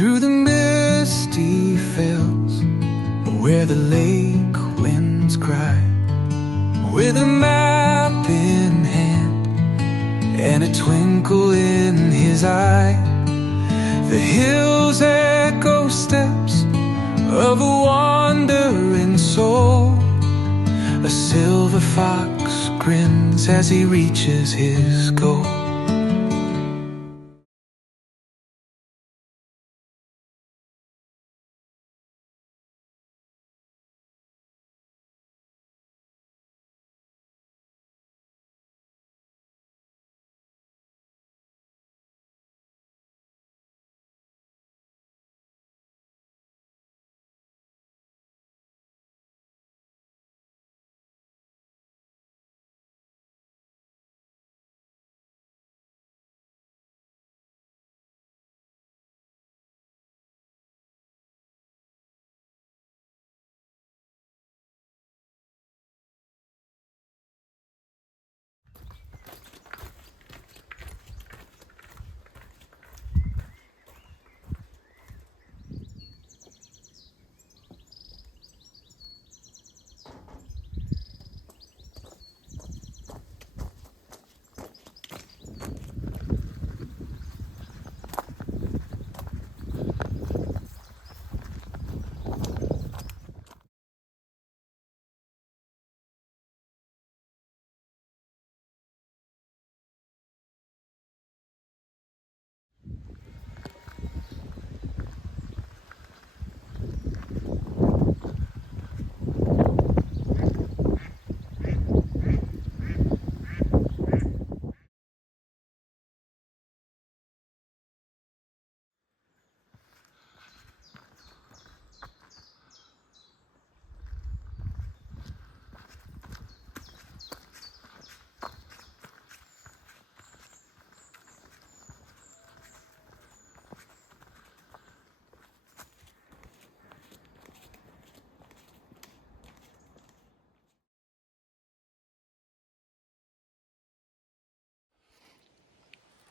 through the misty fells, where the lake winds cry, with a map in hand and a twinkle in his eye. The hills echo steps of a wandering soul. A silver fox grins as he reaches his goal.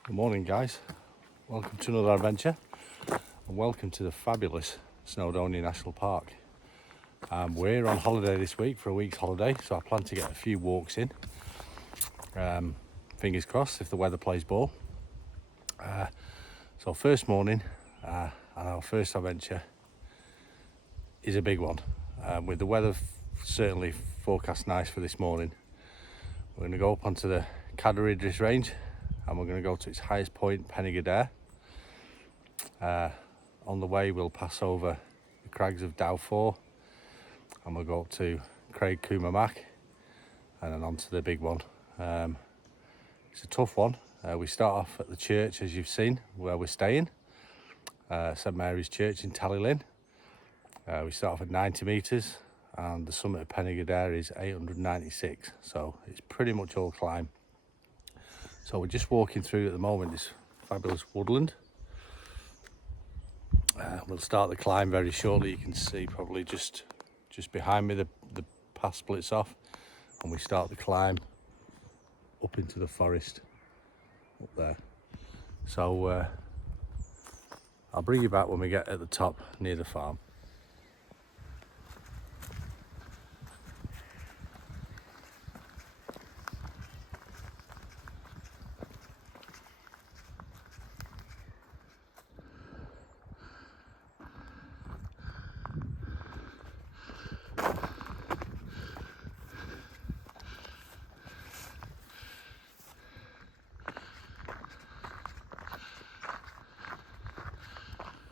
Good morning, guys. Welcome to another adventure and welcome to the fabulous Snowdonia National Park. We're on holiday this week for a week's holiday, so I plan to get a few walks in. Fingers crossed if the weather plays ball. So first morning and our first adventure is a big one. With the weather certainly forecast nice for this morning, we're going to go up onto the Cadair Idris range and we're going to go to its highest point, Penygadair. On the way we'll pass over the crags of Dow 4 and we'll go up to Craig Cwm Amarch and then on to the big one. It's a tough one. We start off at the church, as you've seen, where we're staying, St Mary's Church in Tal-y-Llyn. We start off at 90 metres and the summit of Penygadair is 896, so it's pretty much all climb. So we're just walking through at the moment this fabulous woodland. We'll start the climb very shortly. You can see probably just behind me the path splits off and we start the climb up into the forest up there. So I'll bring you back when we get at the top near the farm.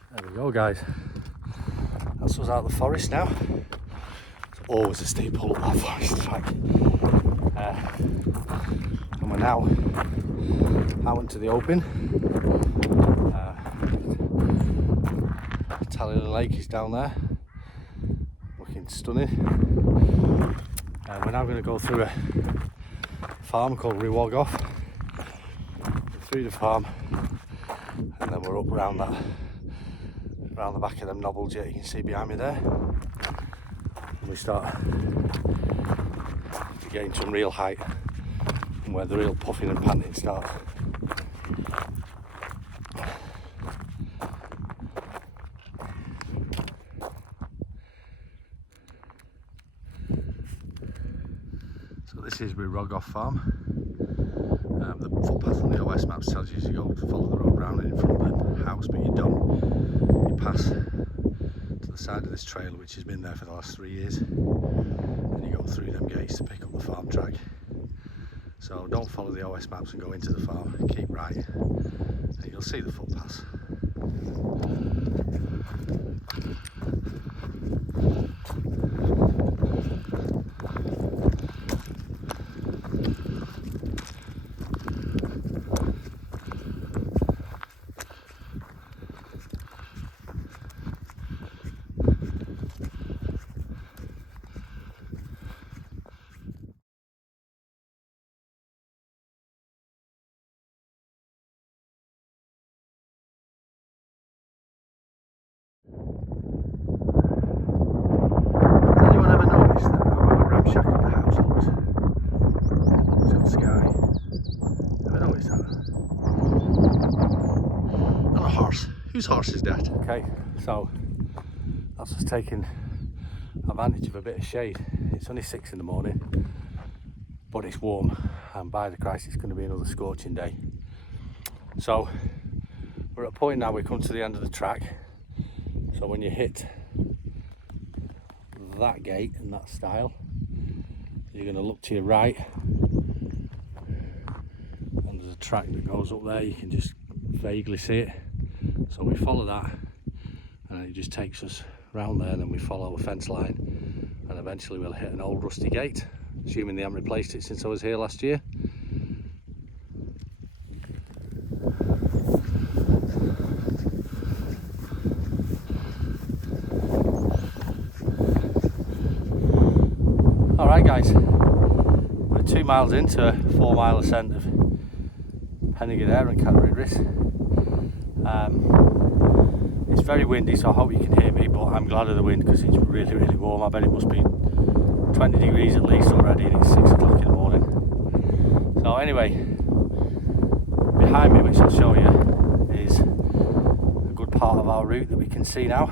There we go, guys. That's us out of the forest now. It's always a steep pull up that forest track. And we're now out into the open. Tal-y-Llyn Lake is down there, looking stunning. We're now going to go through a farm called Rhywogoff. Through the farm, and then we're up around the back of them knobbles you can see behind me there. And we start getting some real height and where the real puffing and panting starts. So this is Rogoff Farm. The footpath on the OS maps tells you to go follow the road round in front of the house, but you don't. You pass to the side of this trail which has been there for the last 3 years, and you go through them gates to pick up the farm track. So don't follow the OS maps and go into the farm, keep right and you'll see the footpaths. Whose horse is that? Okay, so that's us taking advantage of a bit of shade. It's only 6 in the morning, but it's warm, and by the Christ, it's going to be another scorching day. So we're at a point now, we come to the end of the track. So when you hit that gate and that stile, you're going to look to your right, and there's a track that goes up there. You can just vaguely see it. So we follow that, and it just takes us round there, and then we follow a fence line, and eventually we'll hit an old rusty gate, assuming they haven't replaced it since I was here last year. Alright guys, we're 2 miles into a 4 mile ascent of Penygadair and Cadair Idris. It's very windy, so I hope you can hear me, but I'm glad of the wind because it's really, really warm. I bet it must be 20 degrees at least already, and it's 6 o'clock in the morning. So anyway, behind me, which I'll show you, is a good part of our route that we can see now.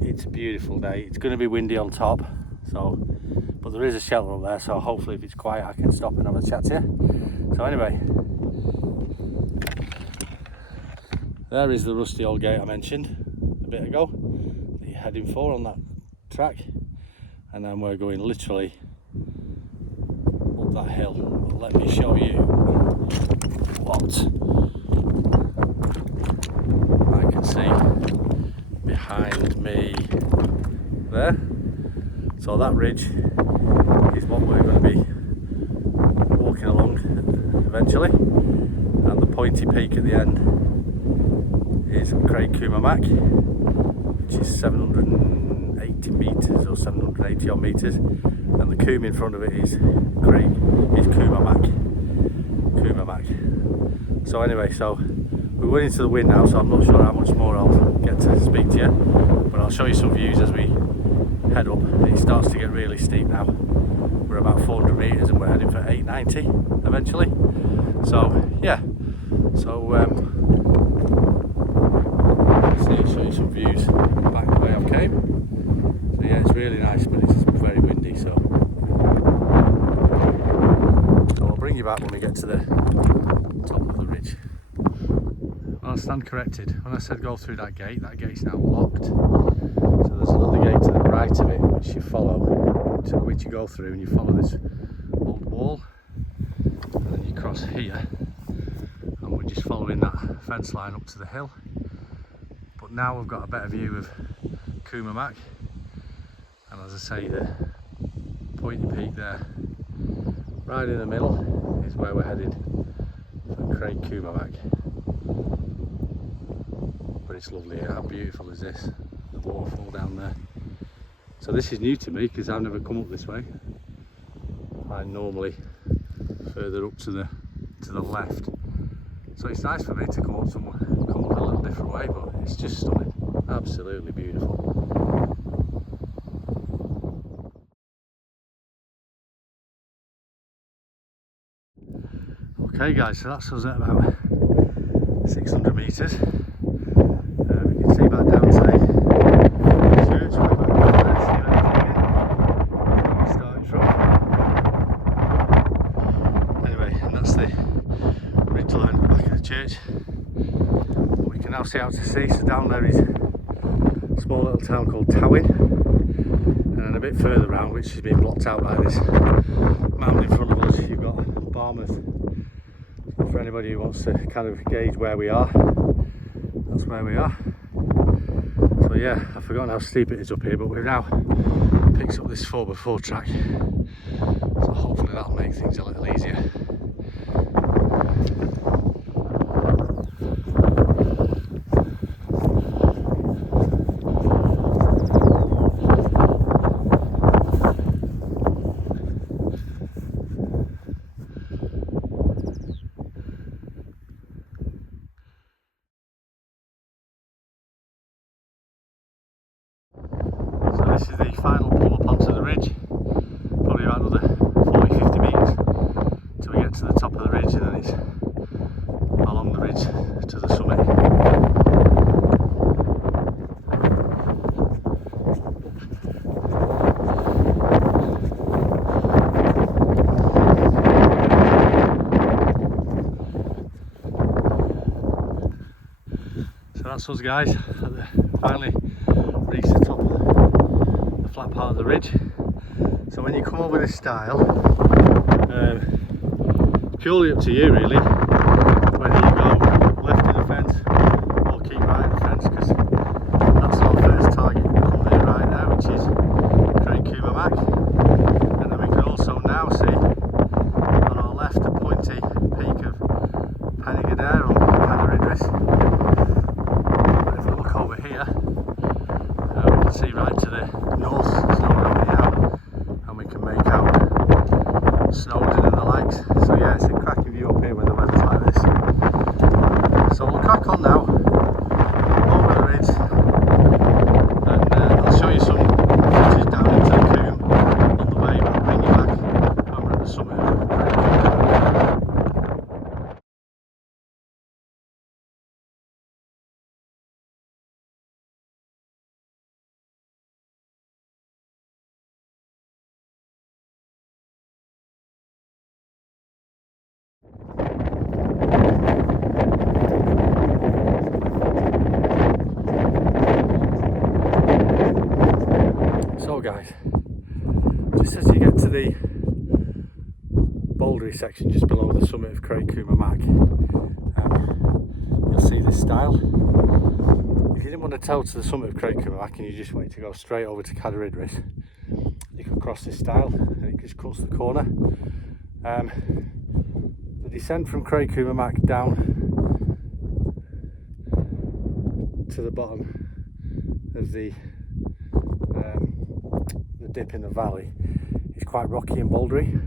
It's a beautiful day. It's going to be windy on top, but there is a shelter up there, so hopefully if it's quiet I can stop and have a chat to you. So anyway, there is the rusty old gate I mentioned a bit ago that you're heading for on that track, and then we're going literally up that hill. But let me show you what I can see behind me there. So that ridge is what we're going to be walking along eventually, and the pointy peak at the end is Craig Cwm Amarch, which is 780 metres or 780 odd metres, and the Cwm in front of it is Cwm Amarch. So anyway, so we're going into the wind now, so I'm not sure how much more I'll get to speak to you, but I'll show you some views as we head up. It starts to get really steep now. We're about 400 metres and we're heading for 890 eventually. So yeah, so I'll show you some views back the way I came. So yeah, it's really nice, but it's very windy, so I'll bring you back when we get to the top of the ridge. Well, I stand corrected. When I said go through that gate's now locked. So there's another gate to the right of it which you follow, which you go through, and you follow this old wall, and then you cross here, and we're just following that fence line up to the hill. But now we've got a better view of Cwm Amarch, and as I say, the pointy peak there, right in the middle, is where we're headed for Craig Cwm Amarch. But it's lovely here. How beautiful is this? The waterfall down there. So this is new to me because I've never come up this way. I'm normally further up to the left. So it's nice for me to come up a little different way, but it's just stunning. Absolutely beautiful. Okay guys, so that's us at about 600 metres. We can see back down to the church, way back down there, see where we started from. now see out to sea. So down there is a small little town called Tal-y-Llyn, and then a bit further round, which has been blocked out by this mountain in front of us, you've got Barmouth. So for anybody who wants to kind of gauge where we are, that's where we are. So yeah, I've forgotten how steep it is up here, but we've now picked up this 4x4 track, so hopefully that'll make things a little easier. This is the final pull up onto the ridge, probably about another 40-50 metres till we get to the top of the ridge, and then it's along the ridge to the summit. So that's us guys, finally reached the top of the flat part of the ridge. So when you come over this style, purely up to you really, whether you go left in the fence or keep right in the fence, because that's our first target on there right there, which is Craig Cwm Amarch. And then we can also now see on our left the pointy peak of Penygadair or Cadair Idris. But if we look over here, we can see right to the north, Snowdon now, and we can make out Snowdon and the likes. So yeah, it's a cracking view up here when the weather's like this. So we'll crack on now over the ridge, and I'll show you some footage down into the Coombe on the way, but I'll bring you back when we're at the summit of Craig Cwm. So guys, just as you get to the bouldery section just below the summit of Craig Cwm Amarch, you'll see this style. If you didn't want to tow to the summit of Craig Cwm Amarch and you just wanted to go straight over to Cadair Idris, you could cross this style and it just cuts the corner. The descent from Craig Cwm Amarch down to the bottom of the dip in the valley is quite rocky and bouldery.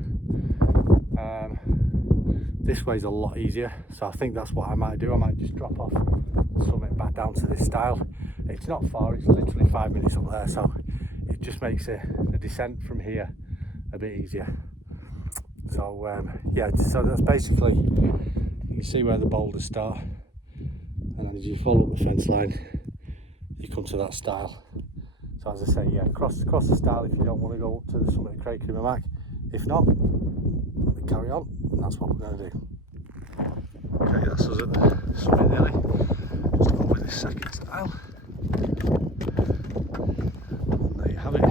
This way's a lot easier, so I think that's what I might do. I might just drop off the summit back down to this style. It's not far, it's literally 5 minutes up there, so it just makes the descent from here a bit easier. So yeah, so that's basically, you can see where the boulders start, and then as you follow up the fence line you come to that style. So as I say, yeah, cross the style if you don't want to go up to the summit of Craig Cwm Amarch. If not, we carry on, and that's what we're going to do. Okay, that's us at the summit nearly. Just go with this second style. And there you have it.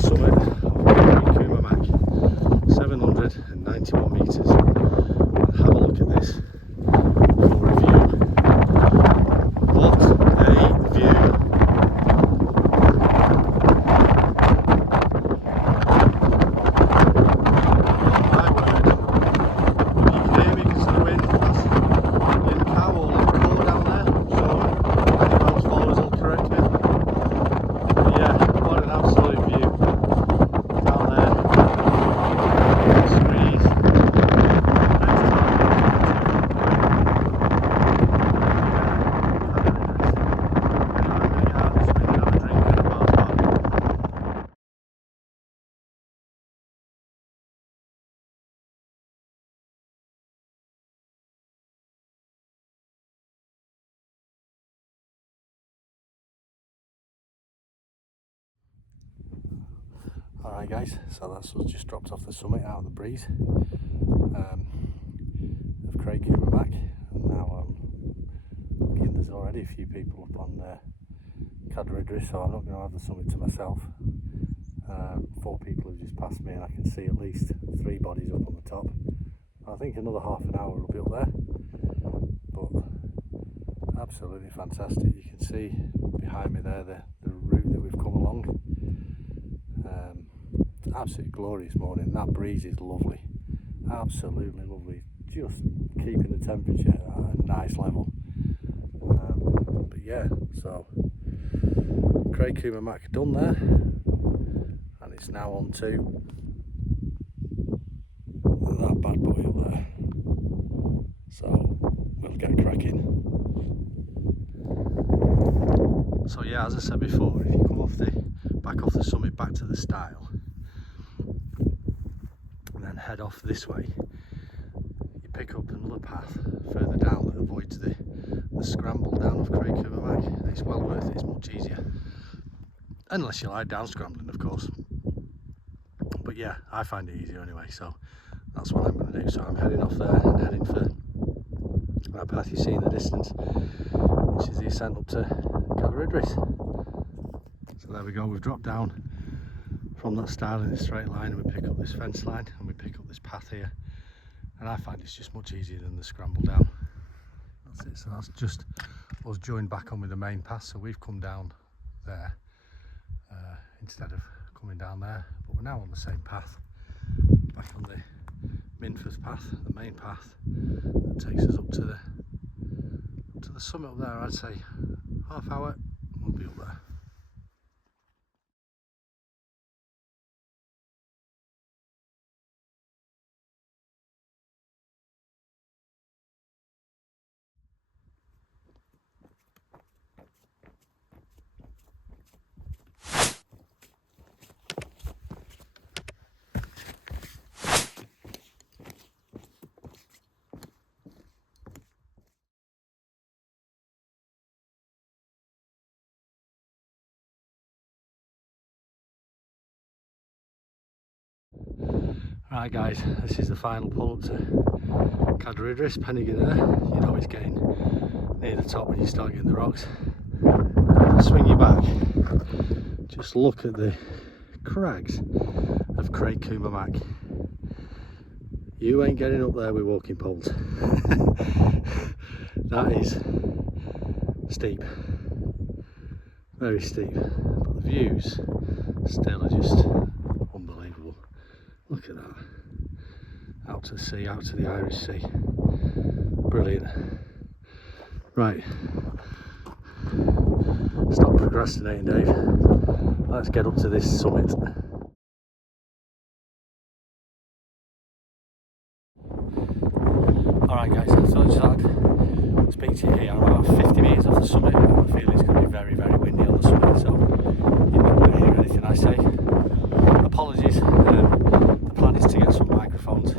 Summit of Craig Cwm Amarch, 791 metres. And have a look at this. Alright guys, so that's us just dropped off the summit out of the breeze. of Craig Cwm Amarch, and now I'm looking, there's already a few people up on Cadair Idris, so I'm not going to have the summit to myself. 4 people have just passed me, and I can see at least 3 bodies up on the top. I think another half an hour will be up there, but absolutely fantastic. You can see behind me there the route that we've come along. It's absolutely glorious morning. That breeze is lovely, absolutely lovely, just keeping the temperature at a nice level. But yeah, so Craig Cwm Amarch done there, and it's now on to that bad boy up there, so we'll get cracking. So yeah, as I said before, if you come back off the summit back to the stile and then head off this way, you pick up another path further down that avoids the scramble down of Craig Cwm Amarch, and it's well worth it. It's much easier, unless you like down scrambling, of course, but yeah, I find it easier anyway, so that's what I'm going to do. So I'm heading off there and heading for that path you see in the distance, which is the ascent up to Cadair Idris. So there we go, we've dropped down from that stile in a straight line, and we pick up this fence line and we pick up this path here, and I find it's just much easier than the scramble down. That's it. So that's just us joined back on with the main path, so we've come down there instead of coming down there, but we're now on the same path, back on the Mynydd path, the main path that takes us up to the summit up there. I'd say half hour we'll be up there. Right guys, this is the final pull up to Cadair Idris, Penygadair. You know it's getting near the top when you start getting the rocks. Swing your back, just look at the crags of Craig Cwm Amarch. You ain't getting up there with walking poles. That is steep, very steep, but the views still are just unbelievable. Look at that, out to the sea, out to the Irish Sea, brilliant. Right, stop procrastinating, Dave, let's get up to this summit. Alright guys, so I just thought I'd speak to you here. I'm about 50 metres off the summit. I feel it's going to be very, very windy on the summit, so you're not going to hear anything I say. Apologies, the plan is to get some microphones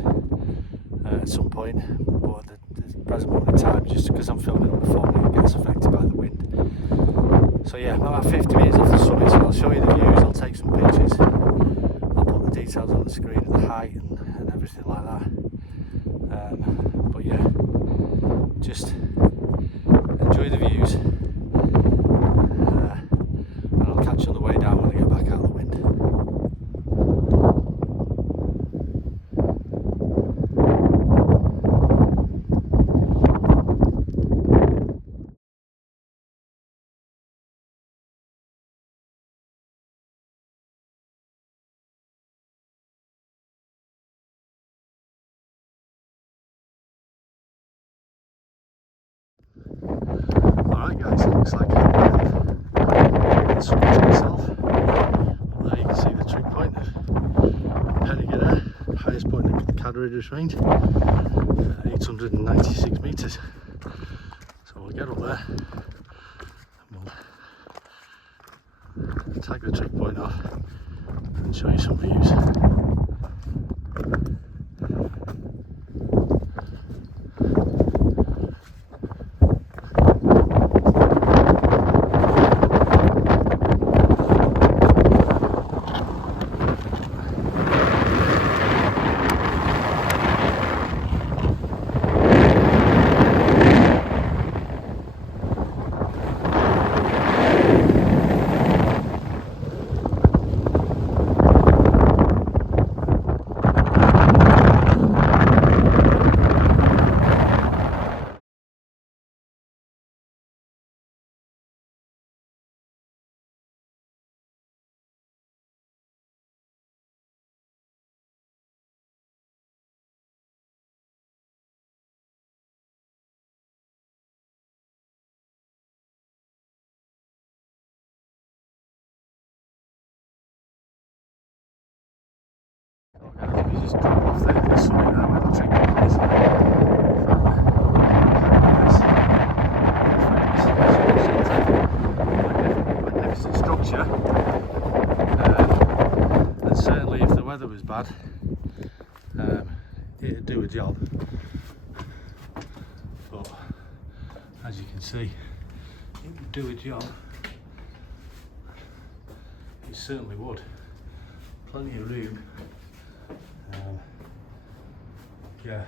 at some point, but at the present moment in time, just because I'm filming on the phone, it gets affected by the wind. So yeah, I'm about 50 metres off the summit, so I'll show you the views, I'll take some pictures, I'll put the details on the screen of the height and everything like that. But yeah, just enjoy the views, and I'll catch you on the way down when I get back out of the wind. Alright guys, it looks like I've so much myself. There you can see the trig point of Penygadair, highest point of the Cadair Idris range, 896 metres. So we'll get up there and we'll tag the trig point off and show you some views. just drop off the summit there where the trig is. Magnificent structure. And certainly if the weather was bad, it'd do a job. But as you can see, it would do a job. It certainly would. Plenty of room. Yeah.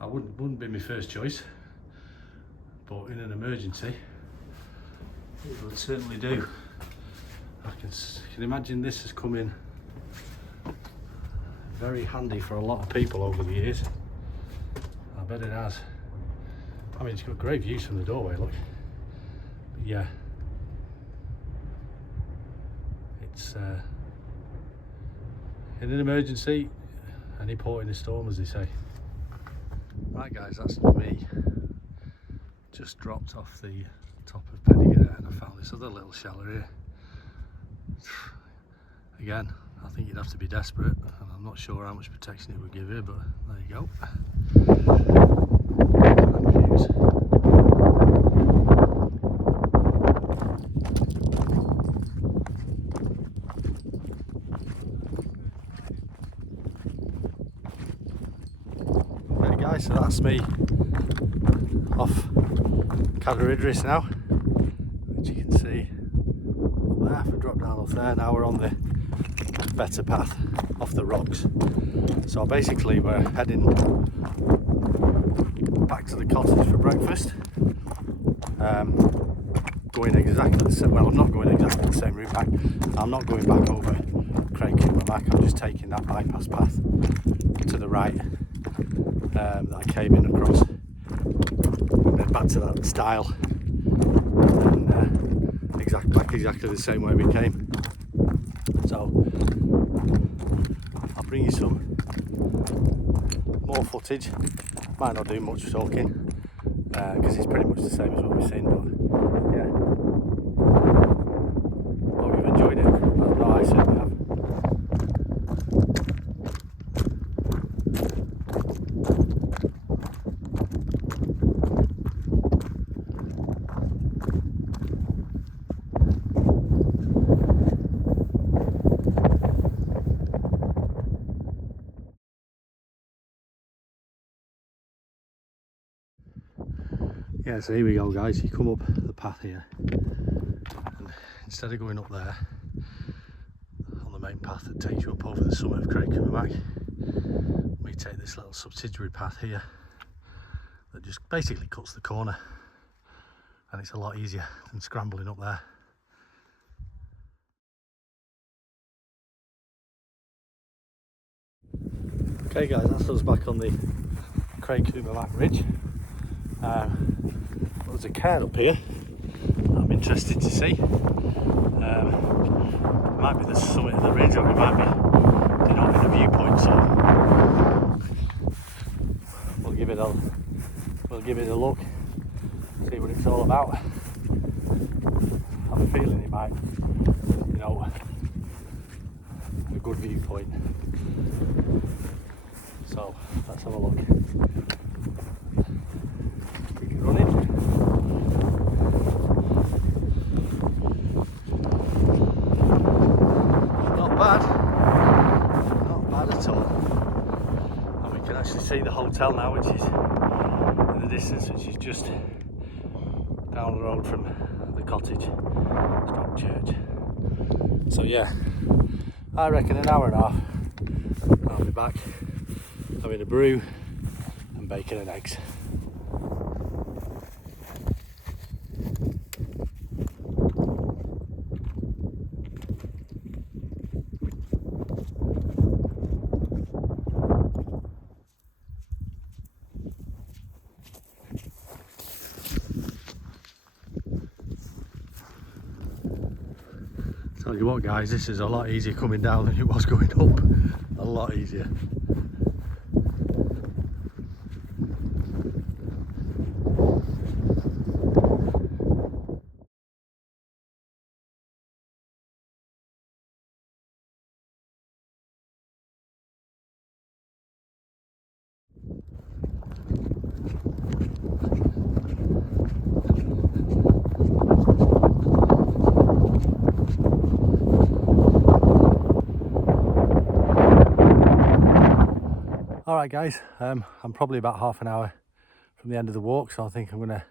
I wouldn't be my first choice, but in an emergency, it would certainly do. I can imagine this has come in very handy for a lot of people over the years. I bet it has. I mean, it's got great views from the doorway, look. But yeah, it's in an emergency, any port in a storm, as they say. Right guys, that's me. Just dropped off the top of Penygadair and I found this other little shallow here. Again, I think you'd have to be desperate, and I'm not sure how much protection it would give you, but there you go. Right guys, so that's me off Cadair Idris now, which you can see up there. If we drop down off there, now we're on the better path off the rocks. So basically we're heading back to the cottage for breakfast. Going exactly the same, well, I'm not going exactly the same route back. I'm not going back over Craig Cwm Amarch. I'm just taking that bypass path to the right that I came in across, and then back to that style, and back exactly the same way we came. So I'll bring you some more footage. Might not do much talking because it's pretty much the same as what we've seen, but yeah, hope you've enjoyed it. No, I certainly have. Yeah, so here we go guys, you come up the path here, and instead of going up there on the main path that takes you up over the summit of Craig Cwm Amarch, we take this little subsidiary path here that just basically cuts the corner, and it's a lot easier than scrambling up there. Okay guys, that's us back on the Craig Cwm Amarch ridge. There's a cairn up here I'm interested to see. It might be the summit of the ridge, or it might be denoting a viewpoint, so we'll give it a look, see what it's all about. I have a feeling it might, a good viewpoint. So let's have a look. Running. Not bad at all. And we can actually see the hotel now, which is in the distance, which is just down the road from the cottage, stroke church. So yeah, I reckon an hour and a half I'll be back having a brew and bacon and eggs. Tell you what guys, this is a lot easier coming down than it was going up. A lot easier. All right guys, I'm probably about half an hour from the end of the walk, so I think I'm going to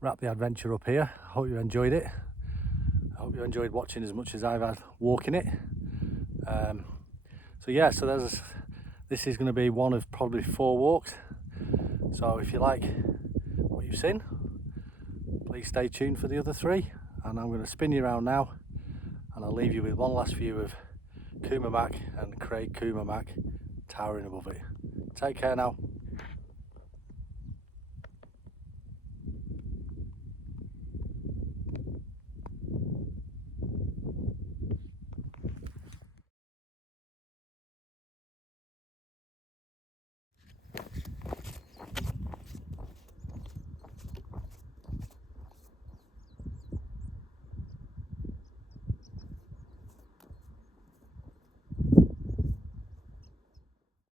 wrap the adventure up here. I hope you enjoyed it. I hope you enjoyed watching as much as I've had walking it. So yeah, so this is going to be one of probably 4 walks. So if you like what you've seen, please stay tuned for the other 3. And I'm going to spin you around now, and I'll leave you with one last view of Cwm Amarch and Craig Cwm Amarch towering above it. Take care now.